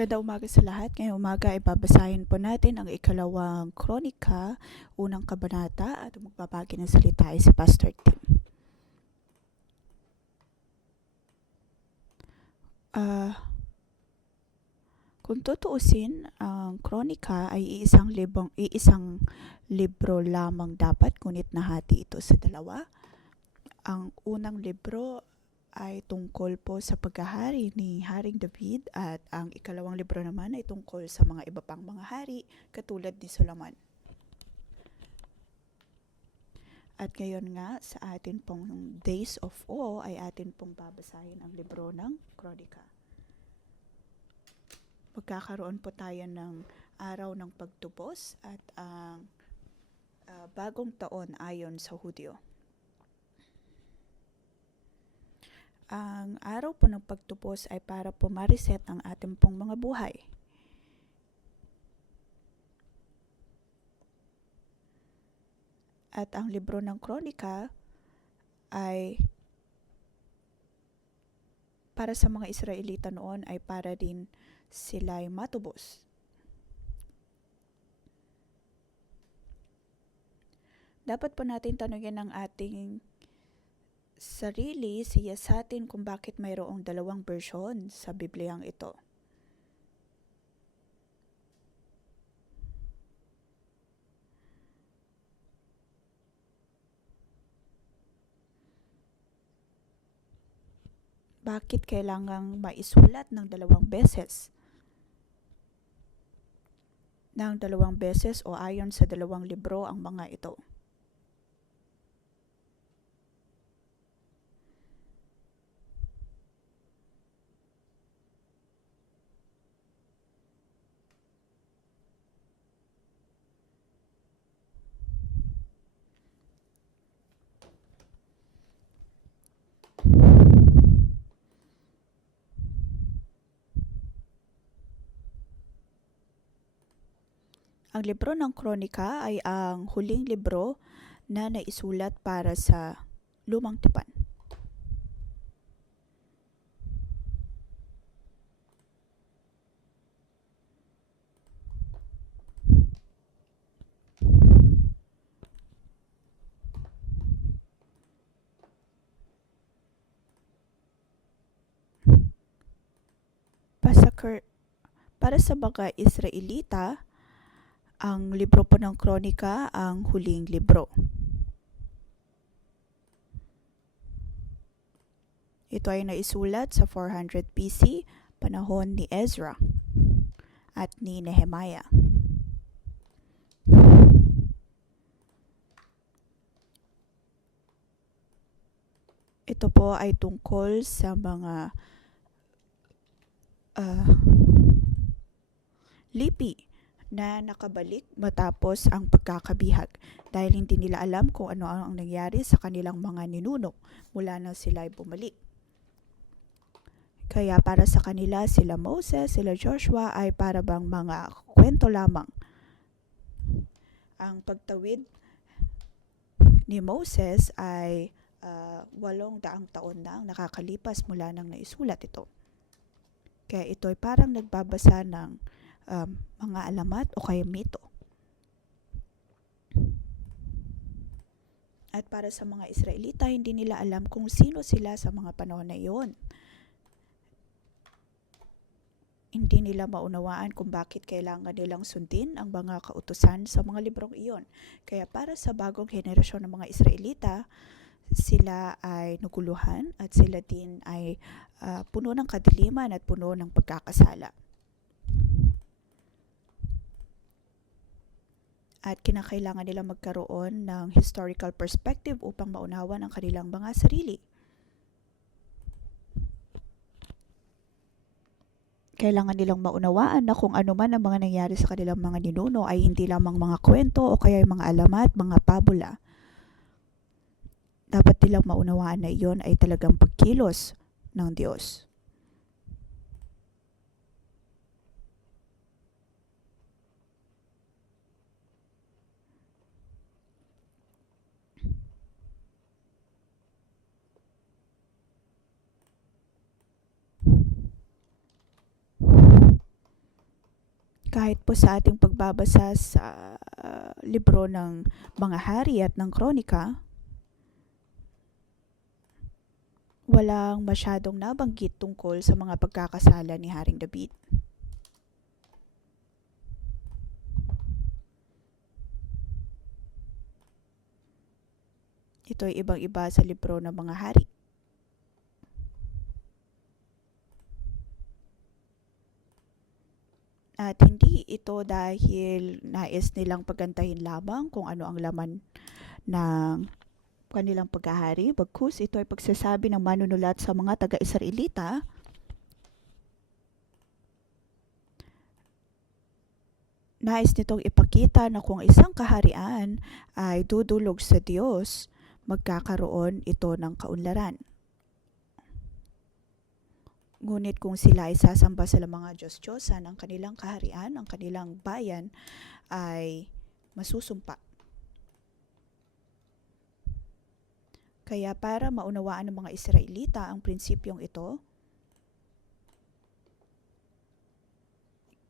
Magandang umaga sa lahat. Ngayong umaga ay babasahin po natin ang ikalawang kronika, unang kabanata, at magbabagi ng salita ay si Pastor Tim. Kung tutuusin, ang kronika ay iisang libro lamang dapat, ngunit nahati ito sa dalawa. Ang unang libro ay tungkol po sa paghahari ni Haring David at ang ikalawang libro naman ay tungkol sa mga iba pang mga hari katulad ni Solomon. At ngayon nga sa atin pong Days of Awe ay atin pong babasahin ang libro ng Kronika. Magkakaroon po tayo ng araw ng pagtubos at ang bagong taon ayon sa Hudyo. Ang araw po ng pagtubos ay para po ma-reset ang ating pong mga buhay. At ang libro ng Kronika ay para sa mga Israelita noon ay para din sila'y matubos. Dapat po natin tanungin ang ating sarili, siyasatin kung bakit mayroong dalawang bersyon sa Bibliyang ito. Bakit kailangang maisulat ng dalawang beses? O ayon sa dalawang libro ang mga ito? Ang libro ng Kronika ay ang huling libro na naisulat para sa Lumang Tipan. Para sa mga Israelita, ang libro po ng Kronika ang huling libro. Ito ay naisulat sa 400 BC, panahon ni Ezra at ni Nehemiah. Ito po ay tungkol sa mga lipi na nakabalik matapos ang pagkakabihag dahil hindi nila alam kung ano ang nangyari sa kanilang mga ninuno mula nang sila ay bumalik. Kaya para sa kanila, sila Moses, sila Joshua ay para bang mga kwento lamang. Ang pagtawid ni Moses ay 800 taon na ang nakakalipas mula nang naisulat ito. Kaya ito ay parang nagbabasa ng mga alamat o kaya mito. At para sa mga Israelita, hindi nila alam kung sino sila sa mga panahon na iyon. Hindi nila maunawaan kung bakit kailangan nilang sundin ang mga kautusan sa mga librong iyon. Kaya para sa bagong henerasyon ng mga Israelita, sila ay naguluhan at sila din ay puno ng kadiliman at puno ng pagkakasala. At kinakailangan nilang magkaroon ng historical perspective upang maunawan ang kanilang mga sarili. Kailangan nilang maunawaan na kung ano man ang mga nangyari sa kanilang mga ninuno ay hindi lamang mga kwento o kaya mga alamat, mga pabula. Dapat nilang maunawaan na iyon ay talagang pagkilos ng Diyos. Kahit po sa ating pagbabasa sa libro ng mga hari at ng kronika, walang masyadong nabanggit tungkol sa mga pagkakasala ni Haring David. Ito ay ibang-iba sa libro ng mga hari. At hindi ito dahil nais nilang pagantahin lamang kung ano ang laman ng kanilang paghahari, bagkus ito ay pagsasabi ng manunulat sa mga taga-Israelita nais nitong ipakita na kung isang kaharian ay dudulog sa Diyos, magkakaroon ito ng kaunlaran. Ngunit kung sila ay sasamba sa mga Diyos-Diyosan, ang kanilang kaharian, ang kanilang bayan ay masusumpa. Kaya para maunawaan ng mga Israelita ang prinsipyong ito,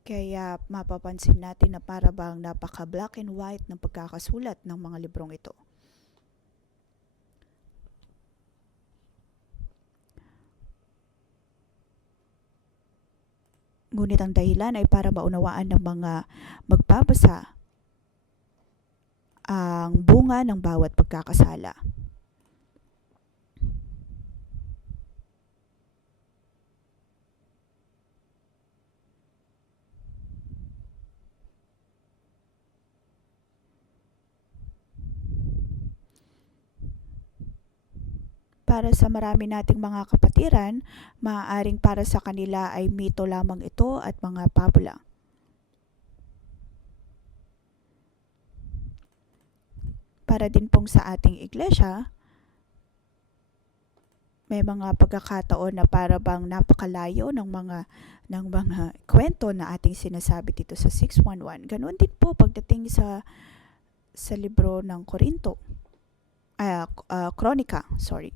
kaya mapapansin natin na para bang napaka black and white ng pagkakasulat ng mga librong ito. Ngunit ang dahilan ay para maunawaan ng mga magbabasa ang bunga ng bawat pagkakasala. Para sa marami nating mga kapatiran, maaaring para sa kanila ay mito lamang ito at mga pabula. Para din pong sa ating iglesia, may mga pagkakataon na para bang napakalayo ng mga kwento na ating sinasabi dito sa 611. Ganoon din po pagdating sa libro ng Kronika, sorry.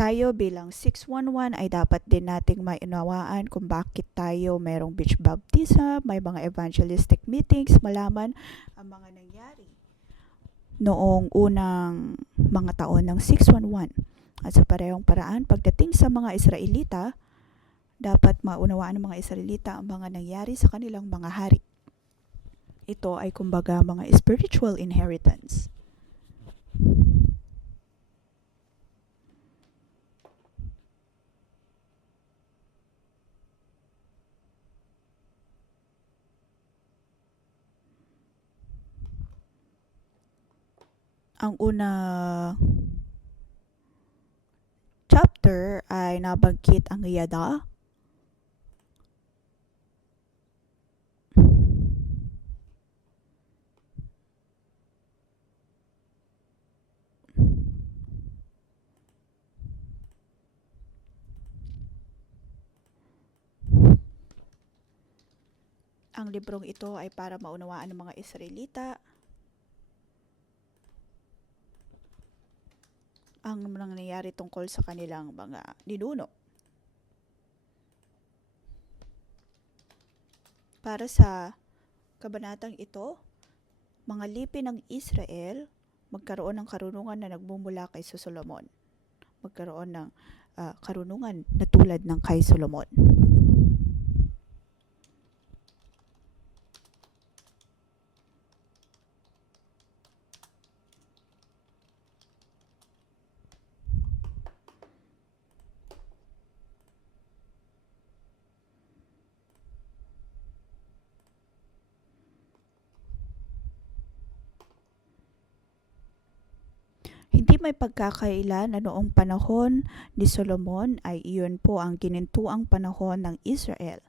Tayo bilang 611 ay dapat din nating mainawaan kung bakit tayo mayroong beach baptism, may mga evangelistic meetings, malaman ang mga nangyari noong unang mga taon ng 611. At sa parehong paraan, pagdating sa mga Israelita, dapat maunawaan ng mga Israelita ang mga nangyari sa kanilang mga hari. Ito ay kumbaga mga spiritual inheritance. Ang una chapter ay nabanggit ang Yada. Ang librong ito ay para maunawaan ng mga Israelita ang nangyayari tungkol sa kanilang mga ninuno. Para sa kabanatang ito, mga lipi ng Israel magkaroon ng karunungan na nagmumula kay Solomon. Magkaroon ng karunungan na tulad ng kay Solomon. Hindi may pagkakaila na noong panahon ni Solomon ay iyon po ang ginintuang panahon ng Israel.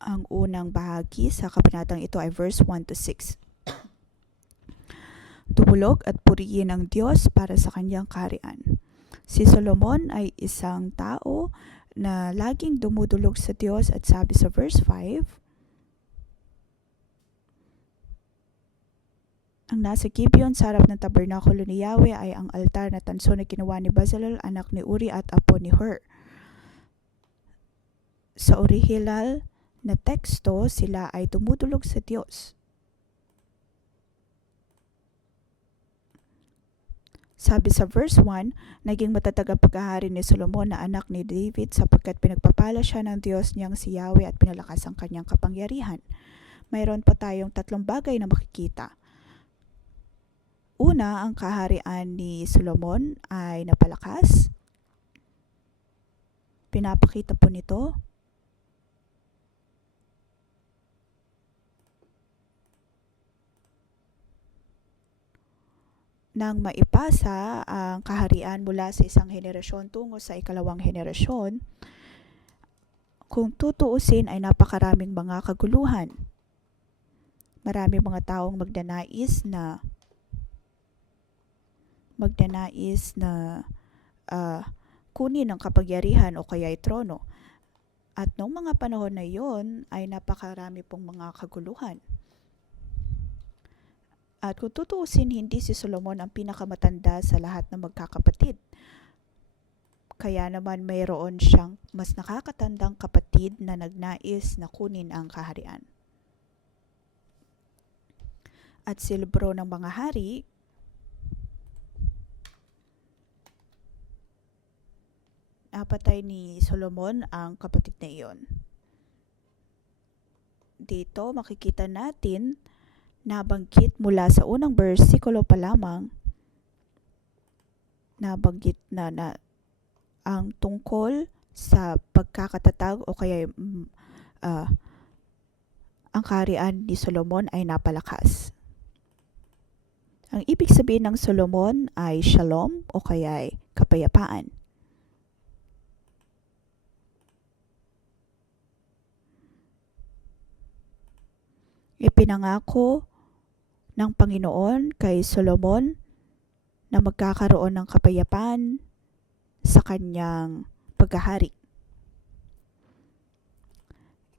Ang unang bahagi sa kabanatang ito ay verse 1 to 6. Tumulog at purihin ang Diyos para sa kanyang kaharian. Si Solomon ay isang tao na laging dumudulog sa Diyos at sabi sa verse 5, ang nasa Gibeon sa harap ng tabernakulo ni Yahweh ay ang altar na tanso na ginawa ni Bezalel, anak ni Uri at apo ni Hur. Sa orihinal na teksto, sila ay tumutulog sa Diyos. Sabi sa verse 1, naging matatag ang pagkahari ni Solomon na anak ni David sapagkat pinagpapala siya ng Diyos niyang si Yahweh at pinalakas ang kanyang kapangyarihan. Mayroon pa tayong 3 bagay na makikita. Una, ang kaharian ni Solomon ay napalakas. Pinapakita po nito nang maipasa ang kaharian mula sa isang henerasyon tungo sa ikalawang henerasyon. Kung tutuusin ay napakaraming mga kaguluhan. Maraming mga taong magnanais na kunin ang kapangyarihan o kaya trono. At noong mga panahon na yon ay napakarami pong mga kaguluhan. At kung tutuusin, hindi si Solomon ang pinakamatanda sa lahat ng magkakapatid. Kaya naman mayroon siyang mas nakakatandang kapatid na nagnais na kunin ang kaharian. At sa libro ng mga hari, napatay ni Solomon ang kapatid na iyon. Dito makikita natin nabanggit mula sa unang bersikulo pa lamang, nabanggit na ang tungkol sa pagkakatatag o kaya ang kaharian ni Solomon ay napalakas. Ang ibig sabihin ng Solomon ay shalom o kaya ay kapayapaan. Ipinangako ng Panginoon kay Solomon na magkakaroon ng kapayapaan sa kanyang paghahari.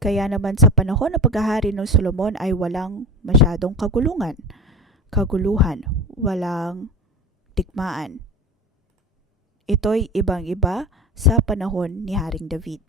Kaya naman sa panahon ng paghahari ng Solomon ay walang masyadong kaguluhan, walang digmaan. Ito'y ibang-iba sa panahon ni Haring David.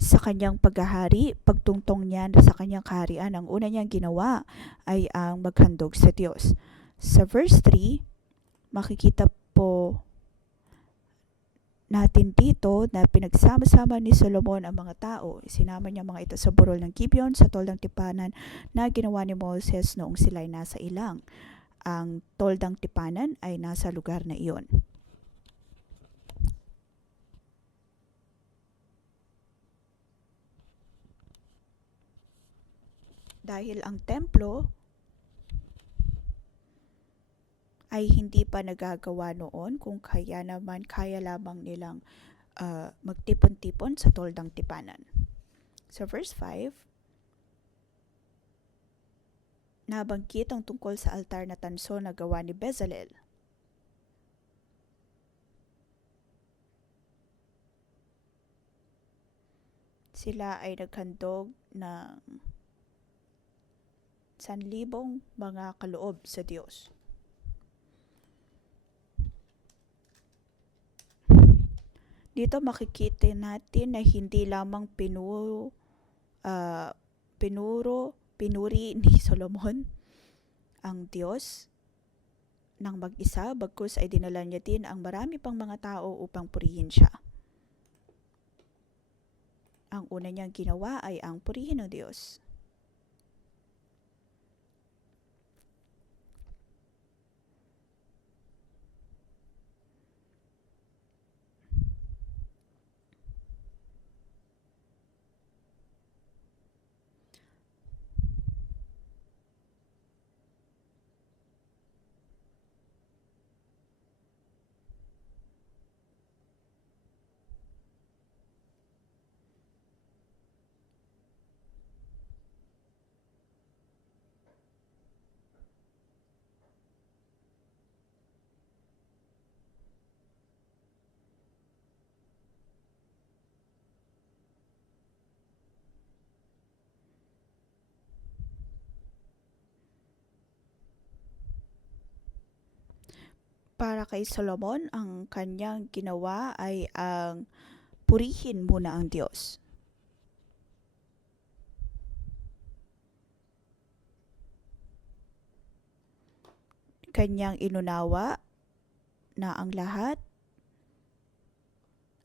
Sa kanyang paghahari, pagtungtong niya sa kanyang kaharian, ang una niyang ginawa ay ang maghandog sa Diyos. Sa verse 3, makikita po natin dito na pinagsama-sama ni Solomon ang mga tao. Sinama niya mga ito sa burol ng Gibeon, sa toldang tipanan na ginawa ni Moses noong sila'y nasa ilang. Ang toldang tipanan ay nasa lugar na iyon. Dahil ang templo ay hindi pa nagagawa noon, kung kaya lamang nilang magtipon-tipon sa toldang tipanan. Sa verse 5, nabanggit ang tungkol sa altar na tanso na gawa ni Bezalel. Sila ay naghandog ng 1,000 mga kaloob sa Diyos. Dito makikita natin na hindi lamang pinuri ni Solomon ang Diyos ng mag-isa, bagkus ay dinala niya din ang marami pang mga tao upang purihin siya. Ang una niyang ginawa ay ang purihin ng Diyos. Para kay Solomon, ang kanyang ginawa ay ang purihin muna ang Diyos. Kanyang inunawa na ang lahat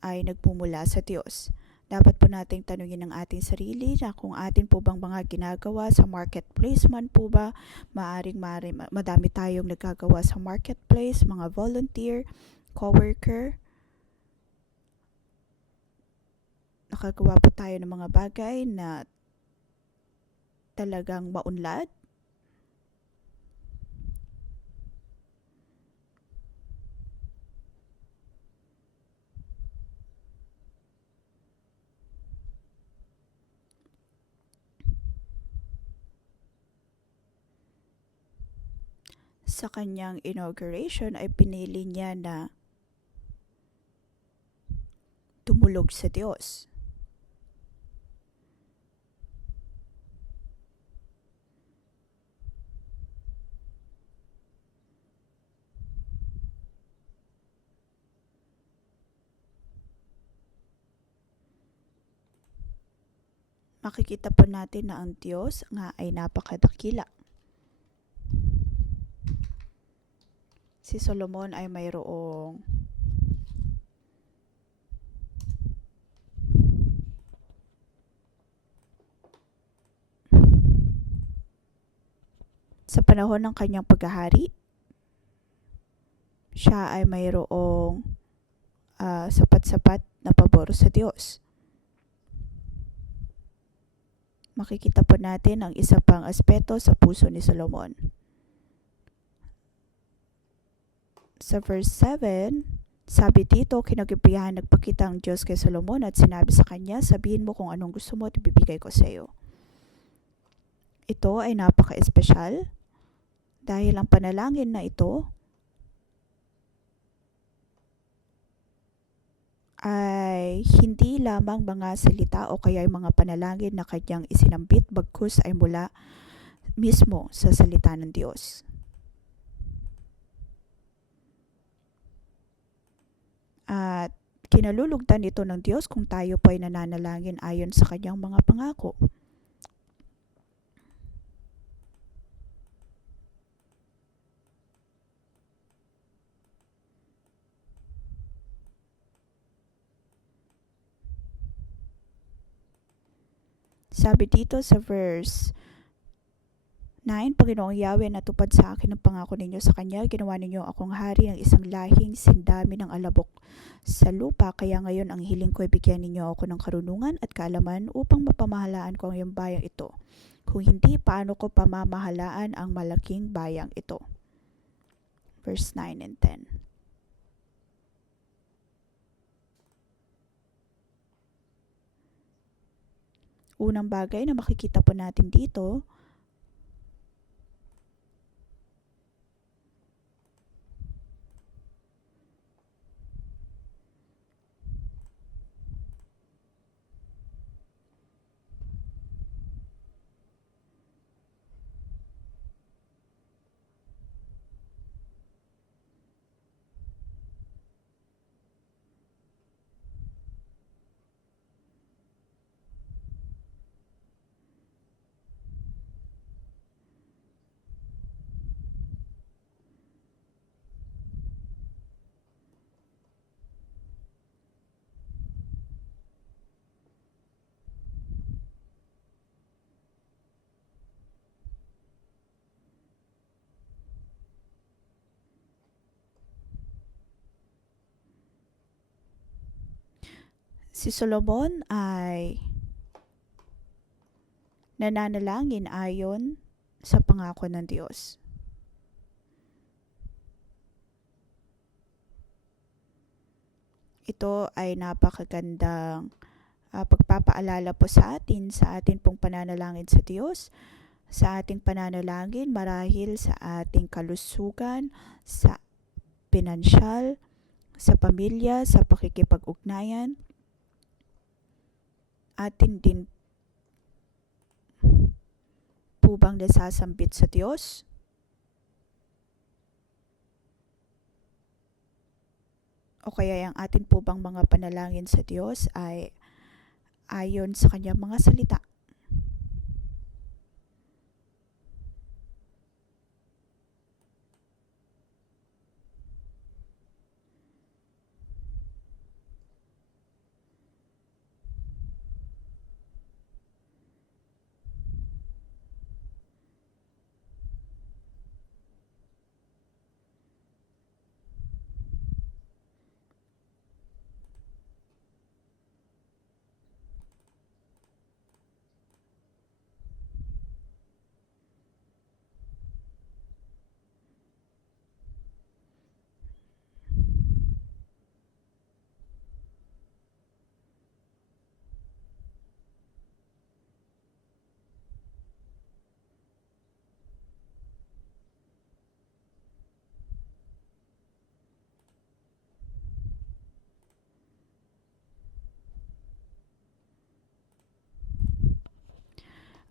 ay nagmumula sa Diyos. Dapat po nating tanungin ang ating sarili na kung atin po bang mga ginagawa sa marketplace man po ba, madami tayong nagagawa sa marketplace, mga volunteer, coworker. Nakagawa po tayo ng mga bagay na talagang maunlad. Sa kanyang inauguration ay pinili niya na tumulog sa Diyos. Makikita po natin na ang Diyos nga ay napakadakila. Si Solomon ay mayroong sa panahon ng kanyang paghahari, siya ay mayroong sapat-sapat na pabor sa Diyos. Makikita po natin ang isa pang aspeto sa puso ni Solomon. Sa verse 7, sabi dito, kinagabihan nagpakita ang Diyos kay Solomon at sinabi sa kanya, sabihin mo kung anong gusto mo at ibibigay ko sa iyo. Ito ay napaka-espesyal dahil ang panalangin na ito ay hindi lamang mga salita o kaya ay mga panalangin na kanyang isinambit, bagkus ay mula mismo sa salita ng Diyos. At kinalulugdan ito ng Diyos kung tayo po ay nananalangin ayon sa kanyang mga pangako. Sabi dito sa verse 9, Panginoong Yahweh, natupad sa akin ang pangako ninyo sa Kanya. Ginawa ninyo akong hari ng isang lahing sindami ng alabok sa lupa. Kaya ngayon ang hiling ko ay bigyan ninyo ako ng karunungan at kaalaman upang mapamahalaan ko ang iyong bayang ito. Kung hindi, paano ko pamamahalaan ang malaking bayang ito? Verse 9 and 10. Unang bagay na makikita po natin dito, si Solomon ay nananalangin ayon sa pangako ng Diyos. Ito ay napakagandang pagpapaalala po sa atin pong pananalangin sa Diyos, sa ating pananalangin marahil sa ating kalusugan, sa pinansyal, sa pamilya, sa pakikipag-ugnayan. Atin din po bang nasasambit sa Diyos? o kaya ang atin po bang mga panalangin sa Diyos ay ayon sa kanyang mga salita.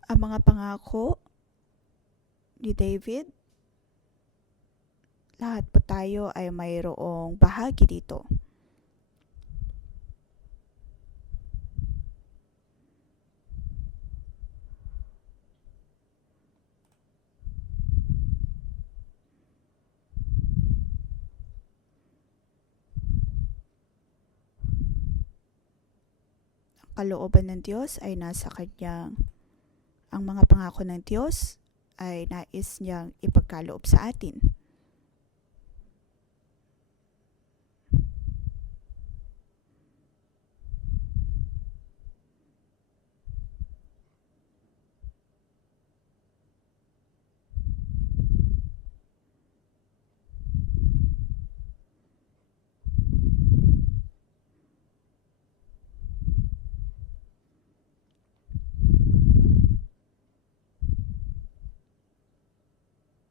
Ang mga pangako ni David, lahat po tayo ay mayroong bahagi dito. Ang kalooban ng Diyos ay nasa kanyang, ang mga pangako ng Diyos ay nais niyang ipagkaloob sa atin.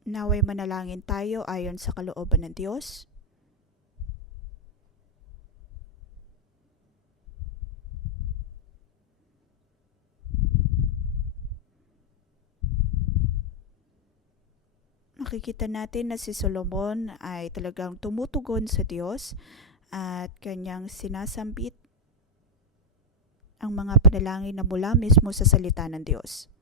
Naway manalangin tayo ayon sa kalooban ng Diyos. Makikita natin na si Solomon ay talagang tumutugon sa Diyos at kanyang sinasambit ang mga panalangin na mula mismo sa salita ng Diyos.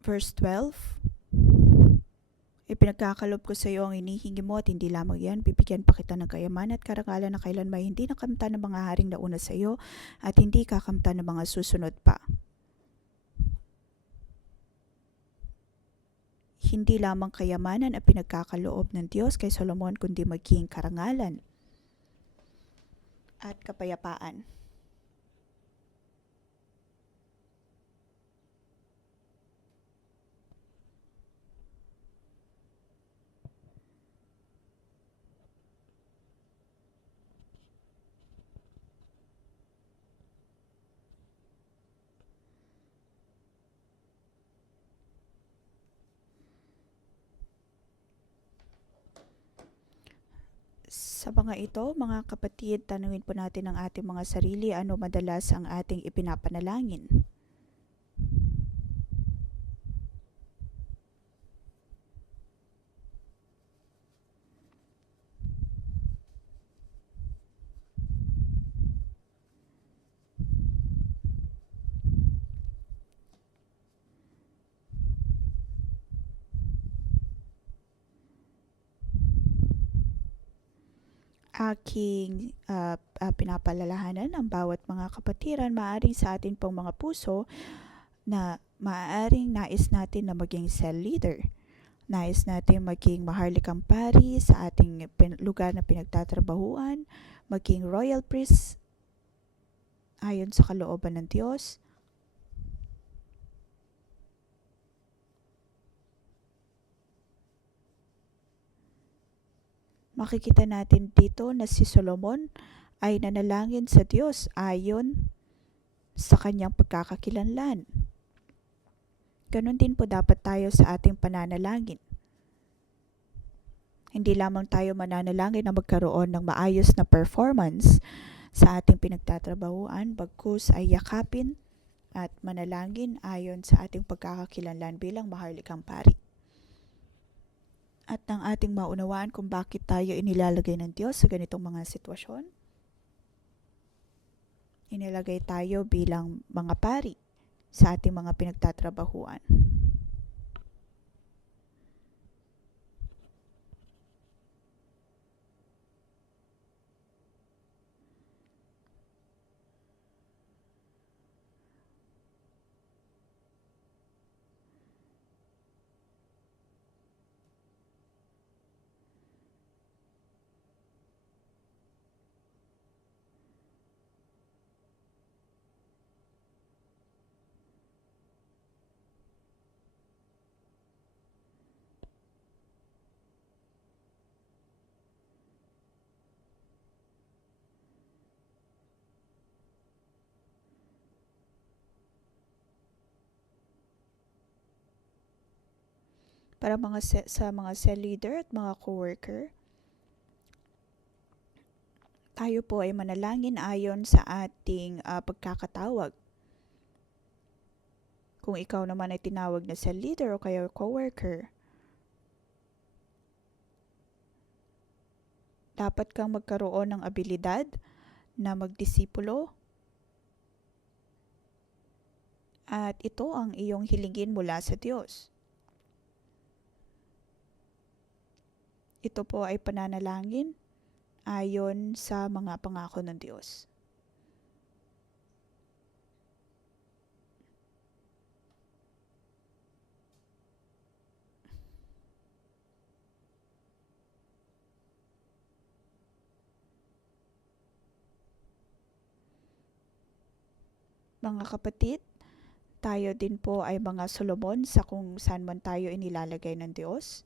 Verse 12, ipinagkakalob ko sa iyo ang inihingi mo at hindi lamang yan, bibigyan pa kita ng kayamanan at karangalan na kailanman hindi nakamtan ng mga haring nauna sa iyo at hindi kakamtan ng mga susunod pa. Hindi lamang kayamanan ang pinagkakaloob ng Diyos kay Solomon, kundi maging karangalan at kapayapaan. Sa mga ito, mga kapatid, tanungin po natin ang ating mga sarili, ano madalas ang ating ipinapanalangin? Aking pinapalalahanan ang bawat mga kapatiran, maaaring sa atin pong mga puso na maaaring nais natin na maging cell leader. Nais natin maging maharlikang pari sa ating lugar na pinagtatrabahuan, maging royal priest ayon sa kalooban ng Diyos. Makikita natin dito na si Solomon ay nanalangin sa Diyos ayon sa kanyang pagkakakilanlan. Ganon din po dapat tayo sa ating pananalangin. Hindi lamang tayo mananalangin na magkaroon ng maayos na performance sa ating pinagtatrabahuan, bagkus ay yakapin at manalangin ayon sa ating pagkakakilanlan bilang maharlikang pari. At nang ating maunawaan kung bakit tayo inilalagay ng Diyos sa ganitong mga sitwasyon, inilagay tayo bilang mga pari sa ating mga pinagtatrabahuan. Para sa mga cell leader at mga co-worker, tayo po ay manalangin ayon sa ating pagkakatawag. Kung ikaw naman ay tinawag na cell leader o kaya co-worker, dapat kang magkaroon ng abilidad na magdisipulo at ito ang iyong hilingin mula sa Diyos. Ito po ay pananalangin ayon sa mga pangako ng Diyos. Mga kapatid, tayo din po ay mga Solomon sa kung saan man tayo inilalagay ng Diyos.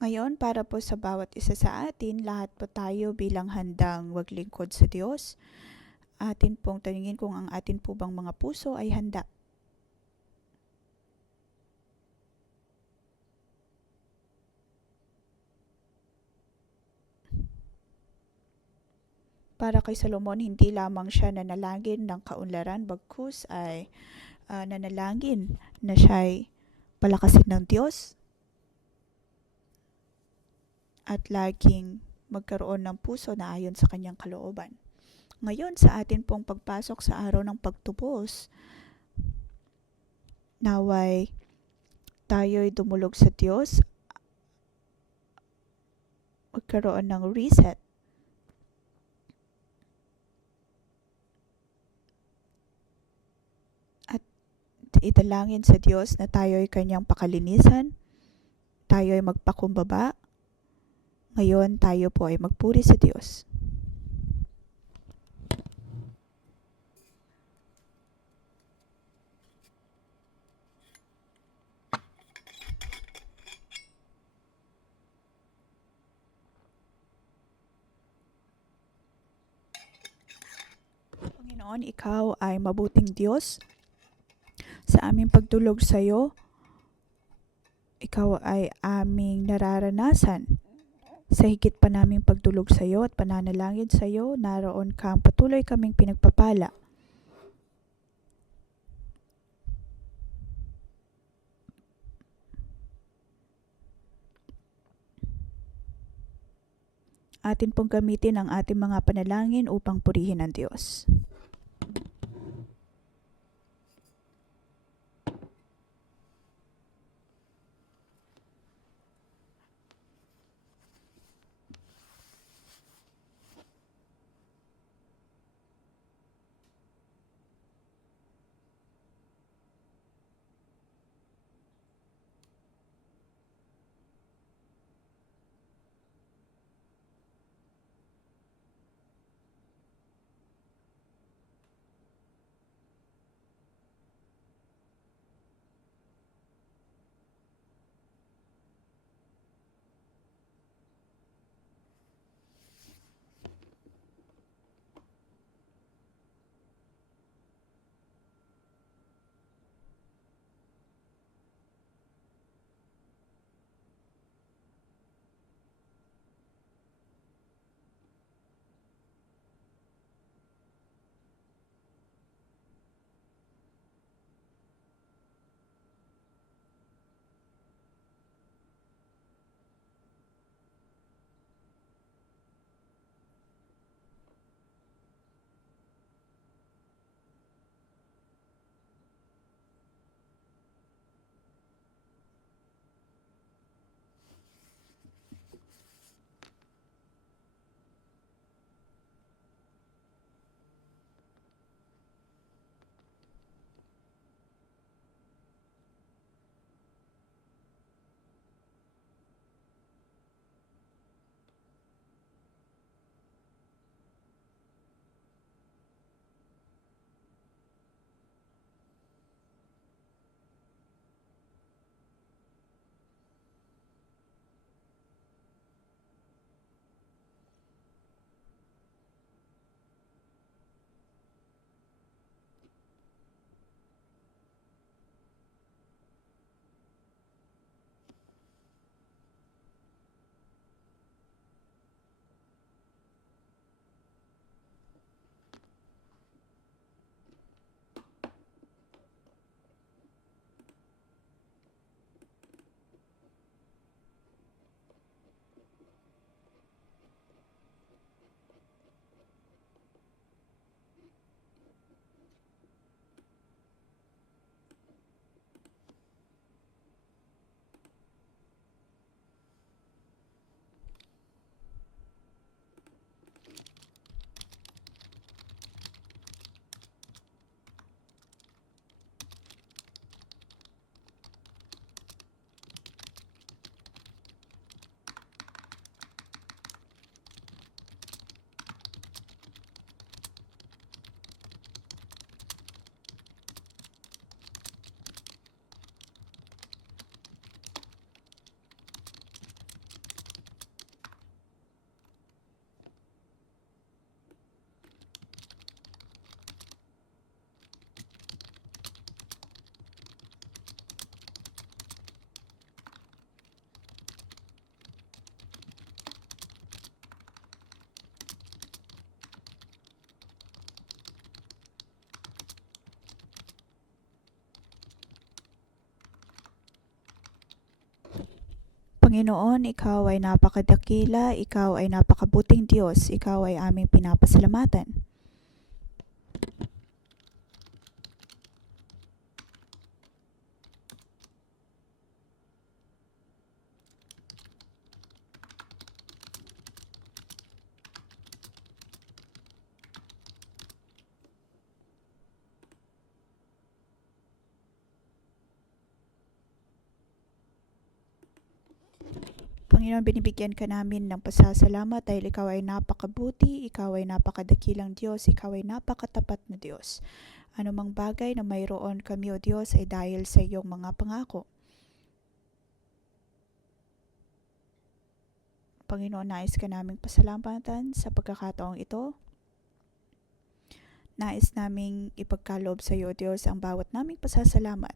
Ngayon, para po sa bawat isa sa atin, lahat po tayo bilang handang maglingkod sa Diyos, atin pong tanungin kung ang atin po bang mga puso ay handa. Para kay Solomon, hindi lamang siya nanalangin ng kaunlaran, bagkus ay nanalangin na siya'y palakasin ng Diyos at laging magkaroon ng puso na ayon sa kanyang kalooban. Ngayon, sa atin pong pagpasok sa araw ng pagtubos, naway tayo'y dumulog sa Diyos, magkaroon ng reset. At italangin sa Diyos na tayo'y kanyang pakalinisan, tayo'y magpakumbaba. Ngayon, tayo po ay magpuri sa Diyos. Panginoon, ikaw ay mabuting Diyos. Sa aming pagdulog sa iyo, ikaw ay aming nararanasan. Sa higit pa naming pagdulog sa iyo at pananalangin sa iyo, naroon kang patuloy kaming pinagpapala. Atin pong gamitin ang ating mga panalangin upang purihin ang Diyos. Panginoon, Ikaw ay napakadakila, Ikaw ay napakabuting Diyos, Ikaw ay aming pinapasalamatan. Panginoon, binibigyan ka namin ng pasasalamat dahil Ikaw ay napakabuti, Ikaw ay napakadakilang Diyos, Ikaw ay napakatapat na Diyos. Anumang bagay na mayroon kami, O Diyos, ay dahil sa iyong mga pangako. Panginoon, nais ka naming pasalamatan sa pagkakataong ito. Nais naming ipagkaloob sa iyo, O Diyos, ang bawat naming pasasalamat.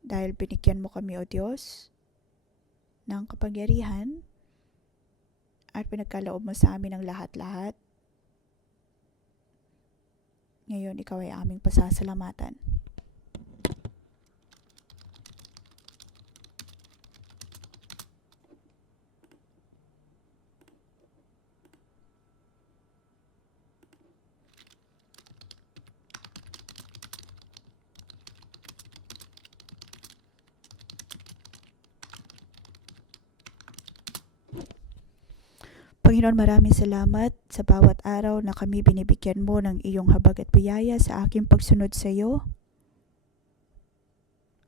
Dahil binigyan mo kami, O Diyos, ng kapangyarihan at pinagkaloob mo sa amin ang lahat-lahat. Ngayon, Ikaw ay aming pasasalamatan. Panginoon, maraming salamat sa bawat araw na kami binibigyan mo ng iyong habag at biyaya sa aking pagsunod sa iyo.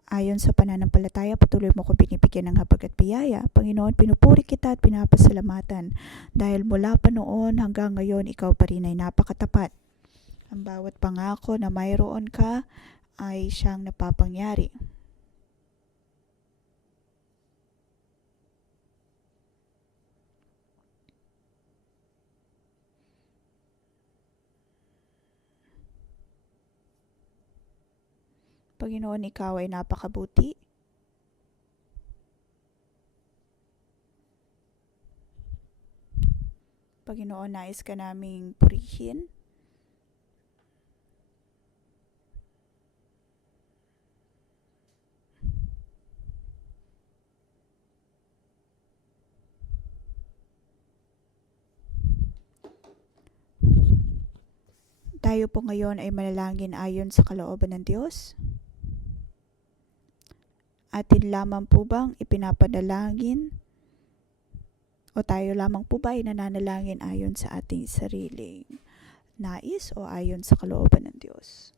Ayon sa pananampalataya, patuloy mo ko binibigyan ng habag at biyaya. Panginoon, pinupuri kita at pinapasalamatan dahil mula pa noon hanggang ngayon, Ikaw pa rin ay napakatapat. Ang bawat pangako na mayroon ka ay siyang napapangyari. Panginoon, Ikaw ay napakabuti. Panginoon, nais ka naming purihin. Tayo po ngayon ay manalangin ayon sa kalooban ng Diyos. Atin lamang po bang ipinapadalangin o tayo lamang po ba ay nananalangin ayon sa ating sariling nais o ayon sa kalooban ng Diyos?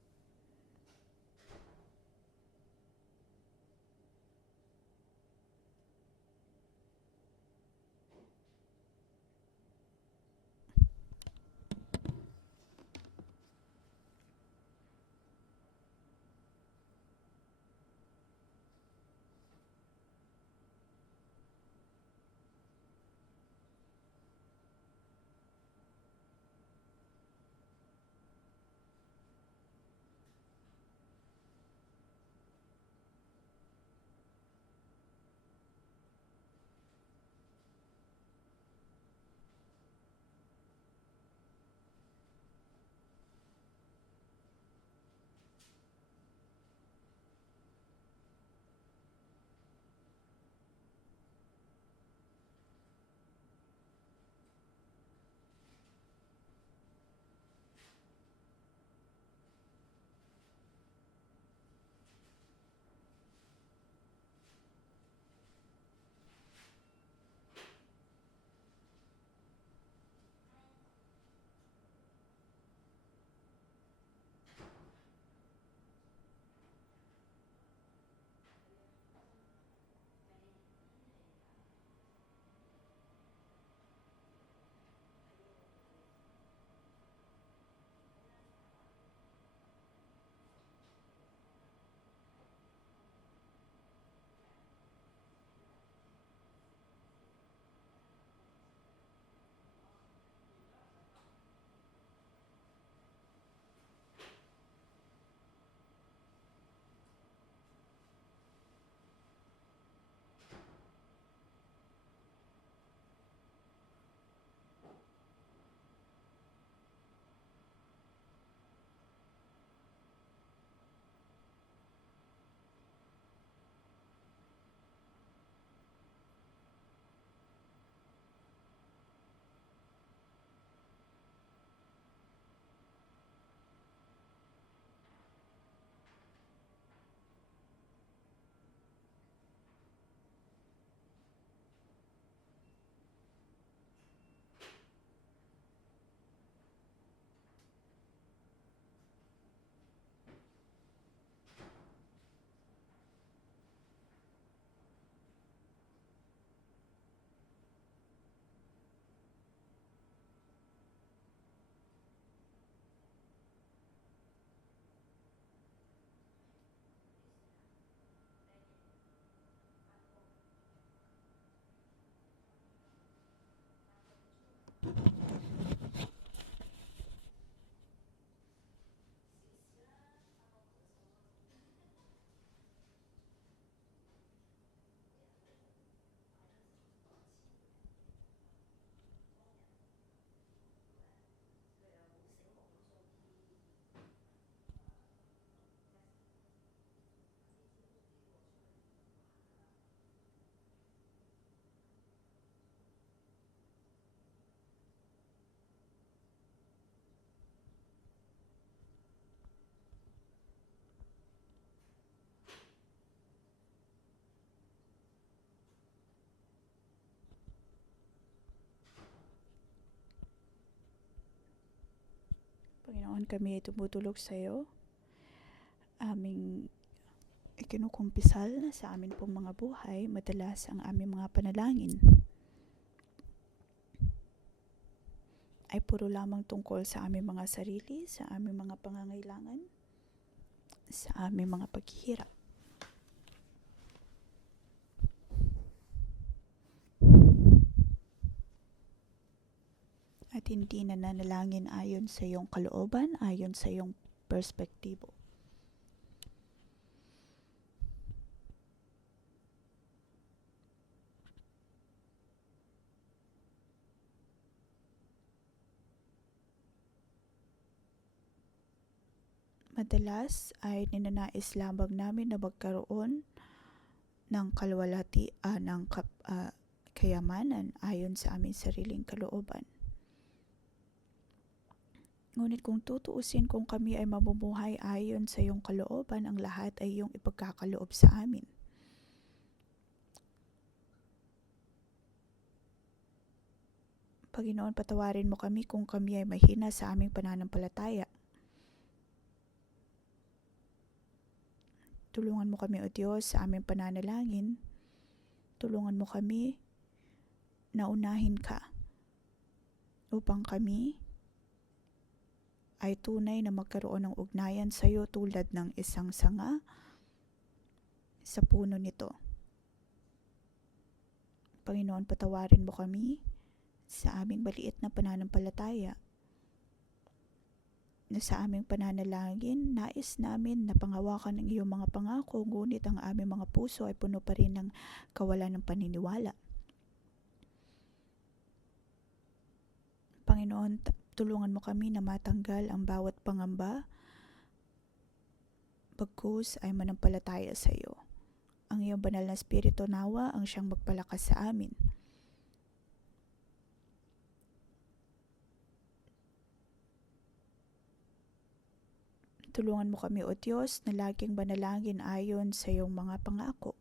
Panginoon, kami ay tumutulog sa iyo. Aming ikinukumpisal na sa amin pong mga buhay, madalas ang aming mga panalangin ay puro lamang tungkol sa aming mga sarili, sa aming mga pangangailangan, sa aming mga paghihirap. At hindi na nanalangin ayon sa iyong kalooban, ayon sa iyong perspektibo. Madalas ay ninanais lamang namin na magkaroon ng kayamanan ayon sa aming sariling kalooban. Ngunit kung tutuusin, kung kami ay mamumuhay ayon sa iyong kalooban, ang lahat ay iyong ipagkakaloob sa amin. Panginoon, patawarin mo kami kung kami ay mahina sa aming pananampalataya. Tulungan mo kami, O Diyos, sa aming pananalangin. Tulungan mo kami na unahin ka upang kami ay tunay na magkaroon ng ugnayan sa iyo tulad ng isang sanga sa puno nito. Panginoon, patawarin mo kami sa aming maliit na pananampalataya, na sa aming pananalangin, nais namin na pangawakan ng iyong mga pangako, ngunit ang aming mga puso ay puno pa rin ng kawalan ng paniniwala. Panginoon, tulungan mo kami na matanggal ang bawat pangamba, bagkus ay manampalataya sa iyo. Ang iyong banal na Espiritu nawa ang siyang magpalakas sa amin. Tulungan mo kami, O Diyos, na laging manalangin ayon sa iyong mga pangako.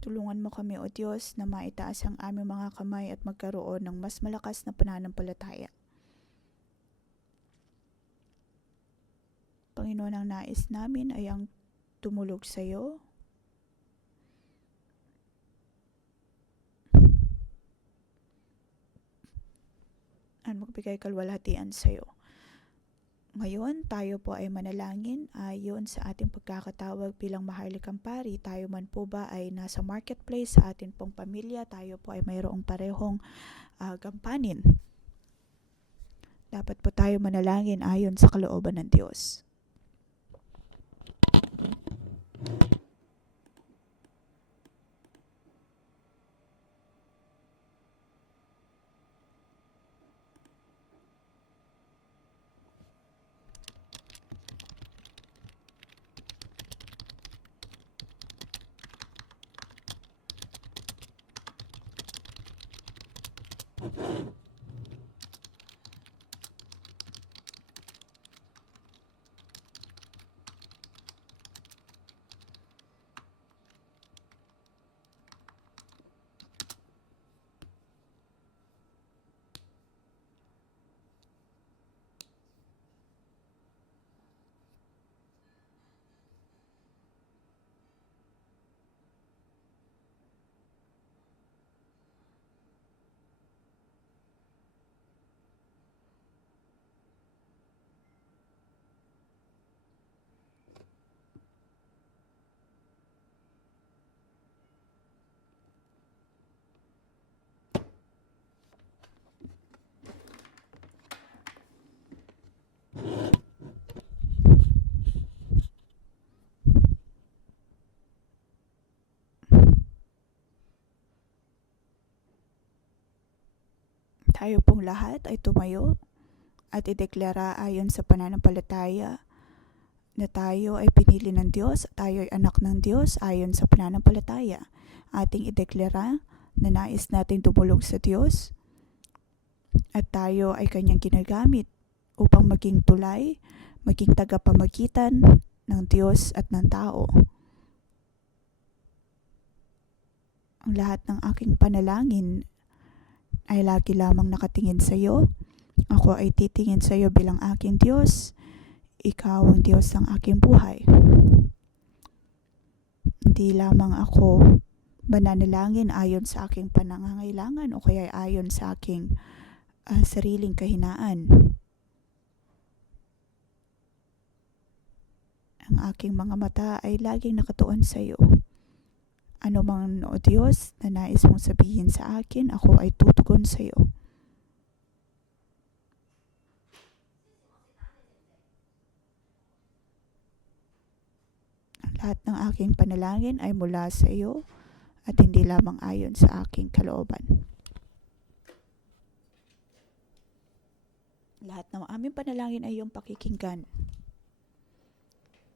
Tulungan mo kami, O Diyos, na maitaas ang aming mga kamay at magkaroon ng mas malakas na pananampalataya. Panginoon, ang nais namin ay ang tumulog sa iyo, at magbigay kalwalhatian sa iyo. Ngayon, tayo po ay manalangin ayon sa ating pagkakatawag bilang maharlikang pari. Tayo man po ba ay nasa marketplace sa ating pong pamilya, tayo po ay mayroong parehong gampanin. Dapat po tayo manalangin ayon sa kalooban ng Diyos. Tayo pong lahat ay tumayo at ideklara ayon sa pananampalataya na tayo ay pinili ng Diyos, tayo ay anak ng Diyos ayon sa pananampalataya. Ating ideklara na nais nating tumulog sa Diyos at tayo ay kanyang ginagamit upang maging tulay, maging tagapamagitan ng Diyos at ng tao. Ang lahat ng aking panalangin ay lagi lamang nakatingin sa iyo. Ako ay titingin sa iyo bilang aking Diyos. Ikaw ang Diyos ng aking buhay. Hindi lamang ako mananalangin ayon sa aking panangangailangan o kaya ayon sa aking sariling kahinaan. Ang aking mga mata ay laging nakatuon sa iyo. Ano man, O Diyos, na nais mong sabihin sa akin, ako ay tutugon sa iyo. Ang lahat ng aking panalangin ay mula sa iyo at hindi lamang ayon sa aking kalooban. Lahat ng aming panalangin ay iyong pakikinggan.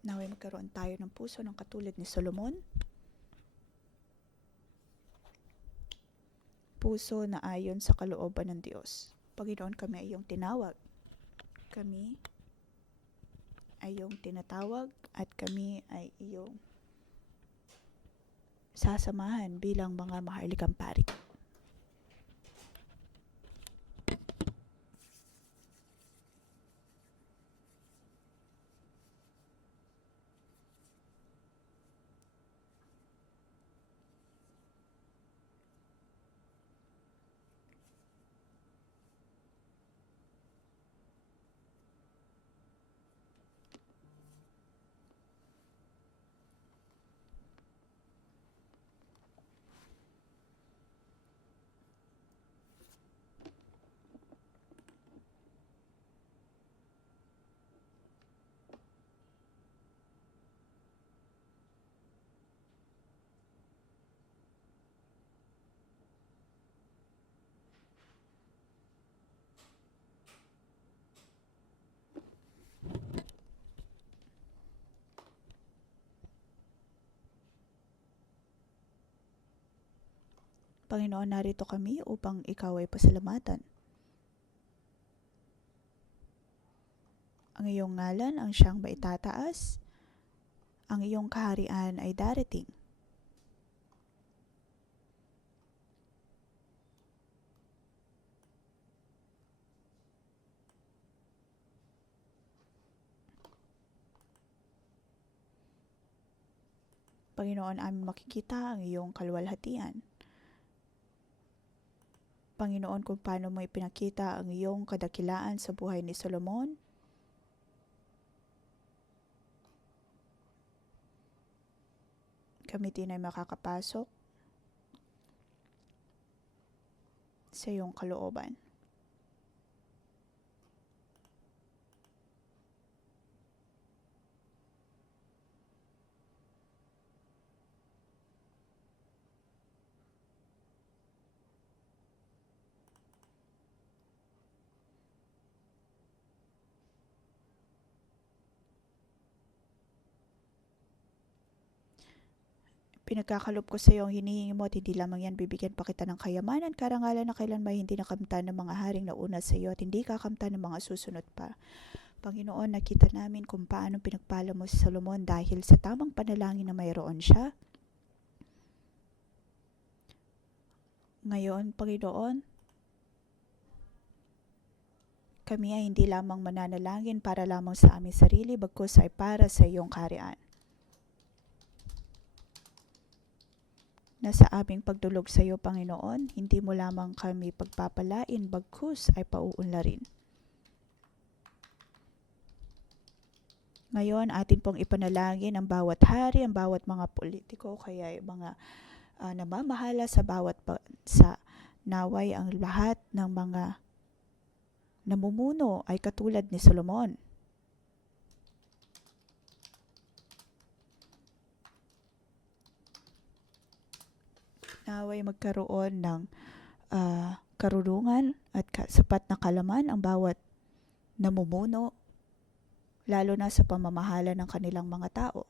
Naway magkaroon tayo ng puso ng katulad ni Solomon. Puso na ayon sa kalooban ng Diyos. Panginoon, kami ay iyong tinawag. Kami ay iyong tinatawag at kami ay iyong sasamahan bilang mga maharlikang pari. Panginoon, narito kami upang ikaw ay pasalamatan. Ang iyong ngalan ang siyang maitataas. Ang iyong kaharian ay darating. Panginoon, aming makikita ang iyong kaluwalhatian. Panginoon, kung paano mo ipinakita ang iyong kadakilaan sa buhay ni Solomon, kami din ay makakapasok sa iyong kalooban. Pinagkakalob ko sa iyo ang hinihingi mo at hindi lamang yan, bibigyan pa kita ng kayamanan, karangalan na kailanman hindi nakamtan ng mga haring nauna sa iyo at hindi kakamtan ng mga susunod pa. Panginoon, nakita namin kung paano pinagpala mo si Solomon dahil sa tamang panalangin na mayroon siya. Ngayon, Panginoon, kami ay hindi lamang mananalangin para lamang sa aming sarili, bagkus ay para sa iyong kaharian. Nasa aming pagdulog sa iyo, Panginoon, hindi mo lamang kami pagpapalain, bagkus ay pauunlarin. Ngayon, atin pong ipanalangin ang bawat hari, ang bawat mga politiko, kaya mga namamahala sa bawat bansa. Naway ang lahat ng mga namumuno ay katulad ni Solomon. Naway magkaroon ng karunungan at sapat na kalaman ang bawat namumuno, lalo na sa pamamahala ng kanilang mga tao.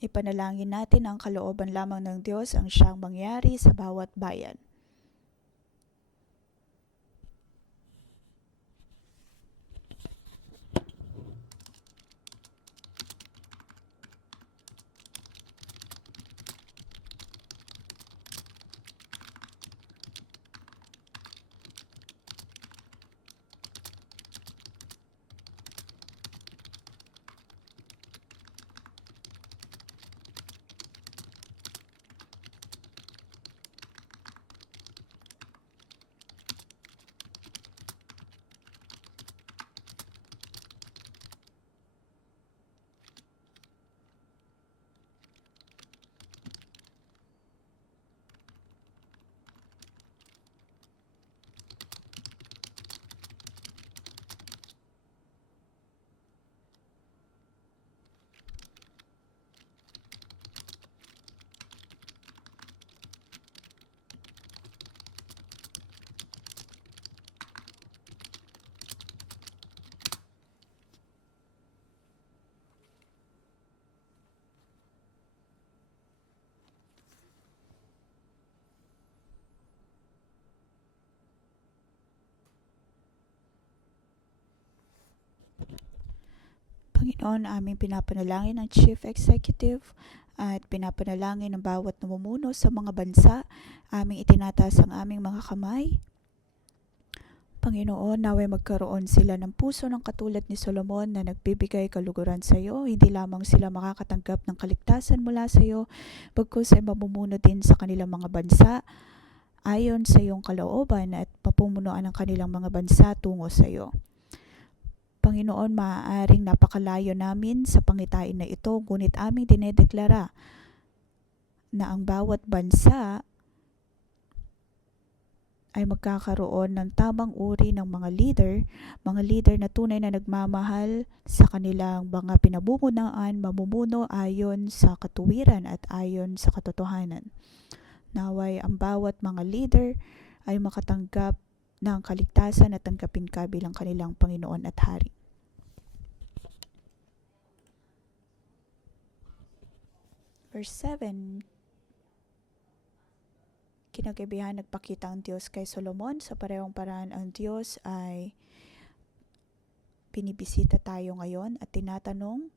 Ipanalangin natin ang kalooban lamang ng Diyos ang siyang mangyari sa bawat bayan. Panginoon, aming pinapanalangin ang Chief Executive at pinapanalangin ang bawat namumuno sa mga bansa. Aming itinataas ang aming mga kamay. Panginoon, naway magkaroon sila ng puso ng katulad ni Solomon na nagbibigay kaluguran sa iyo. Hindi lamang sila makakatanggap ng kaligtasan mula sa iyo, bagkus ay mamumuno din sa kanilang mga bansa ayon sa iyong kalooban at papumunuan ang kanilang mga bansa tungo sa iyo. Panginoon, maaaring napakalayo namin sa pangitain na ito, ngunit aming dinedeklara na ang bawat bansa ay magkakaroon ng tamang uri ng mga leader na tunay na nagmamahal sa kanilang mga pinabubunaan, mamumuno ayon sa katuwiran at ayon sa katotohanan. Naway ang bawat mga leader ay makatanggap ng kaligtasan at tanggapin ka bilang kanilang Panginoon at Hari. Verse 7, kinagabihan nagpakita ang Diyos kay Solomon. Sa parehong paraan ang Diyos ay binibisita tayo ngayon at tinatanong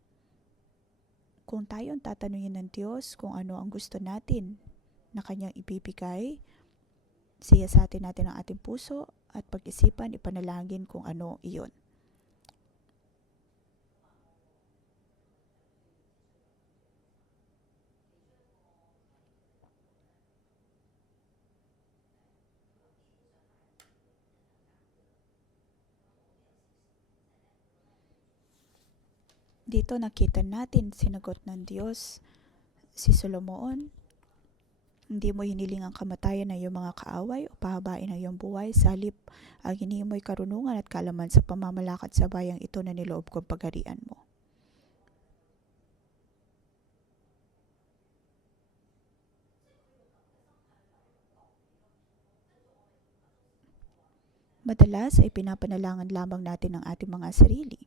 kung tayo ang tatanungin ng Diyos kung ano ang gusto natin na kanyang ibibigay. Siyasatin natin ang ating puso at pag-isipan, ipanalangin kung ano iyon. Dito nakita natin sinagot ng Diyos si Solomon. Hindi mo hiniling ang kamatayan ng iyong mga kaaway o pahabain ang iyong buhay. Sa halip, ang hinihingi mo'y karunungan at kaalaman sa pamamalakad sa bayang ito na niloob kong pagharian mo. Madalas ay pinapanalangan lamang natin ang ating mga sarili.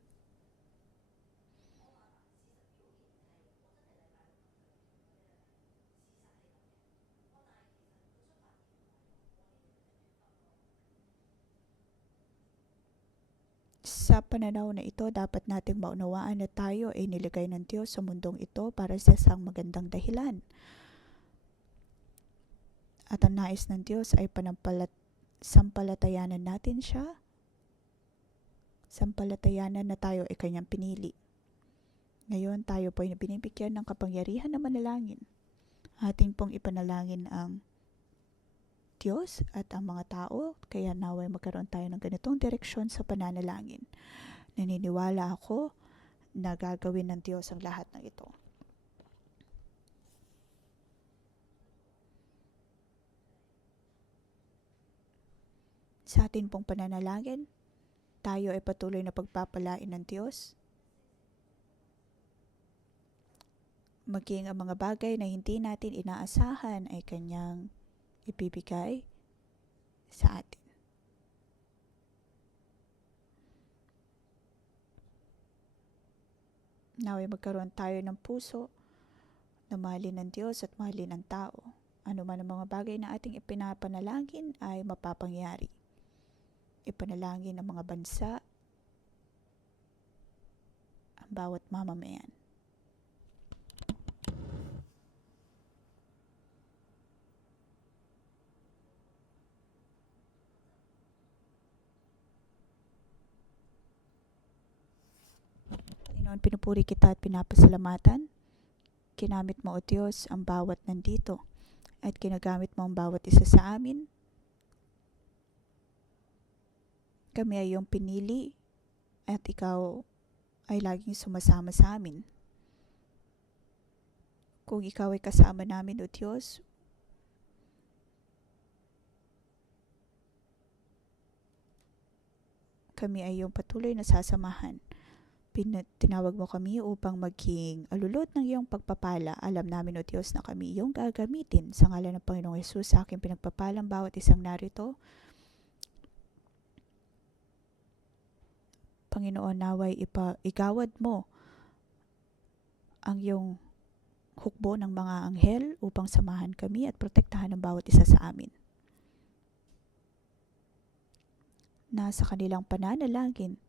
Sa pananaw na ito, dapat nating maunawaan na tayo ay niligay ng Diyos sa mundong ito para sa isang magandang dahilan. At ang nais ng Diyos ay sampalatayanan natin siya. Sampalatayanan na tayo ay kanyang pinili. Ngayon tayo po ay binibigyan ng kapangyarihan na manalangin. Ating pong ipanalangin ang Diyos at ang mga tao, kaya naway magkaroon tayo ng ganitong direksyon sa pananalangin. Naniniwala ako na gagawin ng Diyos ang lahat ng ito. Sa atin pong pananalangin, tayo ay patuloy na pagpapalain ng Diyos. Maging ang mga bagay na hindi natin inaasahan ay kanyang ibibigay sa atin. Naway magkaroon tayo ng puso na mahalin ng Diyos at mahalin ng tao. Ano man ang mga bagay na ating ipinapanalangin ay mapapangyari. Ipanalangin ng mga bansa, ang bawat mamamayan. Panginoon, pinupuri kita at pinapasalamatan. Kinamit mo, O Diyos, ang bawat nandito at kinagamit mo ang bawat isa sa amin. Kami ay iyong pinili at ikaw ay laging sumasama sa amin. Kung ikaw ay kasama namin, O Diyos, kami ay iyong patuloy na sasamahan. Tinawag mo kami upang maging alulod ng iyong pagpapala. Alam namin, O Diyos, na kami iyong gagamitin. Sa ngalan ng Panginoong Hesus, sa aking pinagpapalang bawat isang narito. Panginoon, naway igawad mo ang iyong hukbo ng mga anghel upang samahan kami at protektahan ang bawat isa sa amin. Na sa kanilang pananalangin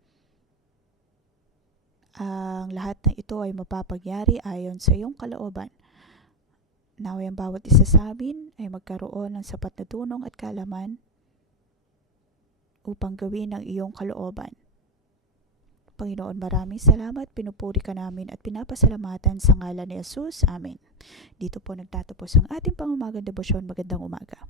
ang lahat ng ito ay mapapagyari ayon sa iyong kalooban. Naway ang bawat isa sa amin ay magkaroon ng sapat na tunong at kaalaman upang gawin ang iyong kalooban. Panginoon, maraming salamat, pinupuri ka namin at pinapasalamatan sa ngalan ni Jesus. Amen. Dito po nagtatapos ang ating pangumagang debosyon. Magandang umaga.